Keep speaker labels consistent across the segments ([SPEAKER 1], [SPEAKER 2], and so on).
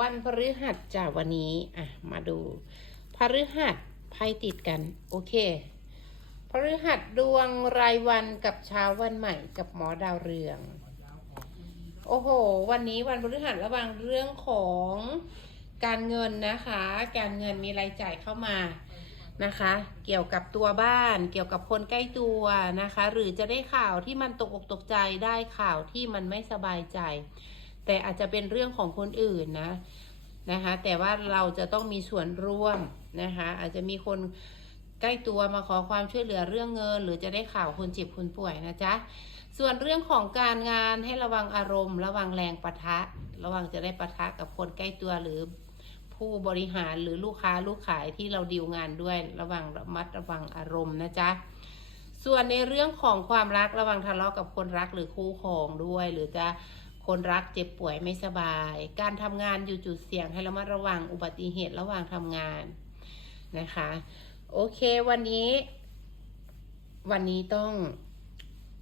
[SPEAKER 1] วันพฤหัสจ้ะวันนี้อะมาดูพฤหัสไพ่ติดกัน โอเคพฤหัสดวงรายวันกับเช้าวันใหม่กับหมอดาวเรือง โอ้โห วันนี้วันพฤหัสระว่างเรื่องของการเงินนะคะ การเงินมีรายจ่ายเข้ามานะคะ เกี่ยวกับตัวบ้าน เกี่ยวกับคนใกล้ตัวนะคะ หรือจะได้ข่าวที่มันตกอกตกใจได้ข่าวที่มันไม่สบายใจ แต่อาจจะเป็นเรื่องของคนอื่นนะนะคะ แต่ว่าเราจะต้องมีส่วนร่วมนะคะ อาจจะมีคนใกล้ตัวมาขอความช่วยเหลือเรื่องเงิน หรือจะได้ข่าวคนเจ็บคนป่วยนะจ๊ะส่วนเรื่องของการงานให้ระวังอารมณ์ ระวังแรงปะทะ ระวังจะได้ปะทะกับคนใกล้ตัวหรือผู้บริหารหรือลูกค้าลูกขายที่เราดีลงานด้วย ระวังระมัดระวังอารมณ์นะจ๊ะส่วนในเรื่องของความรักระวังทะเลาะกับคนรักหรือคู่ครองด้วย หรือจะ คนรักเจ็บป่วยไม่สบาย การทำงานอยู่จุดเสี่ยงให้ระมัดระวังอุบัติเหตุระหว่างทำงานนะคะ โอเควันนี้ วันนี้ต้อง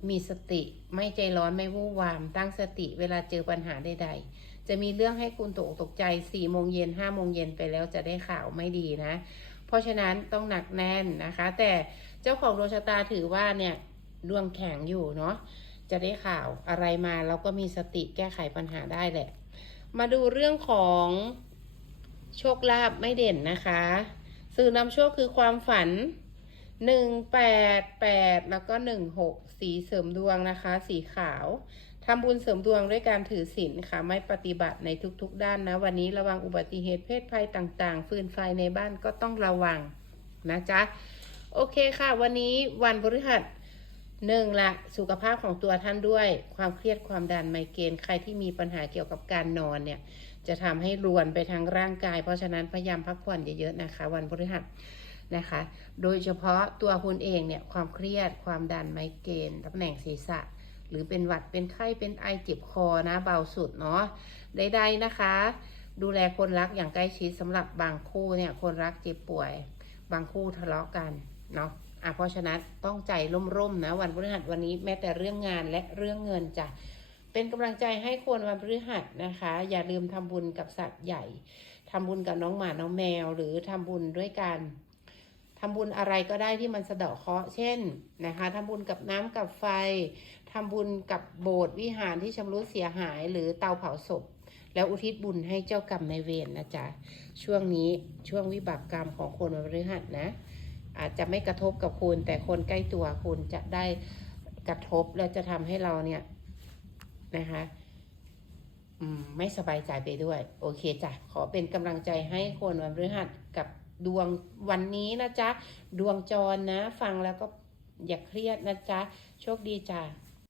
[SPEAKER 1] มีสติไม่ใจร้อนไม่วู่วาม ตั้งสติเวลาเจอปัญหาใด ๆ จะมีเรื่องให้คุณตกตกใจสี่โมงเย็นห้าโมงเย็นไปแล้วจะได้ข่าวไม่ดีนะ เพราะฉะนั้นต้องหนักแน่นนะคะ แต่เจ้าของดวงชะตาถือว่าเนี่ยดวงแข็งอยู่เนาะ จะได้ข่าวอะไรมาเราก็มีสติแก้ไขปัญหาได้แหละ มาดูเรื่องของโชคลาภไม่เด่นนะคะ สื่อนำโชคคือความฝันหนึ่งแปดแปดแล้วก็หนึ่งหกสีเสริมดวงนะคะ สีขาวทำบุญเสริมดวงด้วยการถือศีลค่ะ ไม่ปฏิบัติในทุกๆ ด้านนะ วันนี้ระวังอุบัติเหตุเพศภัยต่างๆ ฟืนไฟในบ้านก็ต้องระวังนะจ๊ะ โอเคค่ะ วันนี้วันพฤหัส หนึ่งละสุขภาพของตัวท่านด้วย ความเครียดความดันไมเกรนใครที่มีปัญหาเกี่ยวกับการนอนเนี่ย จะทำให้รวนไปทางร่างกาย เพราะฉะนั้นพยายามพักผ่อนเยอะๆนะคะ วันพฤหัสนะคะ โดยเฉพาะตัวคุณเองเนี่ยความเครียดความดันไมเกรนตำแหน่งศีรษะ หรือเป็นหวัดเป็นไข้เป็นไอเจ็บคอนะเบาสุดเนาะใดๆนะคะ ดูแลคนรักอย่างใกล้ชิดสำหรับบางคู่เนี่ยคนรักเจ็บป่วย บางคู่ทะเลาะกันเนาะ อะเพราะฉะนั้นต้องใจร่มๆนะวันพฤหัสวันนี้แม้แต่เรื่องงานและเรื่องเงินจ้ะเป็นกำลังใจให้คนวันพฤหัสนะคะ อย่าลืมทำบุญกับสัตว์ใหญ่ทำบุญกับน้องหมาน้องแมว หรือทำบุญด้วยกันทำบุญอะไรก็ได้ที่มันสะเดาะเคราะห์เช่นนะคะทำบุญกับน้ำกับไฟทำบุญกับโบสถ์วิหารที่ชำรุดเสียหายหรือเตาเผาศพ แล้วอุทิศบุญให้เจ้ากรรมนายเวรนะจ๊ะ ช่วงนี้ช่วงวิบากกรรมของคนวันพฤหัสนะ อาจจะไม่กระทบกับคุณ แต่คนใกล้ตัวคุณจะได้กระทบแล้วจะทำให้เราเนี่ยนะคะไม่สบายใจไปด้วย โอเคจ้ะ ขอเป็นกำลังใจให้คนวันพฤหัสกับดวงวันนี้นะจ๊ะ ดวงจรนะ ฟังแล้วก็อย่าเครียดนะจ๊ะ โชคดีจ้ะ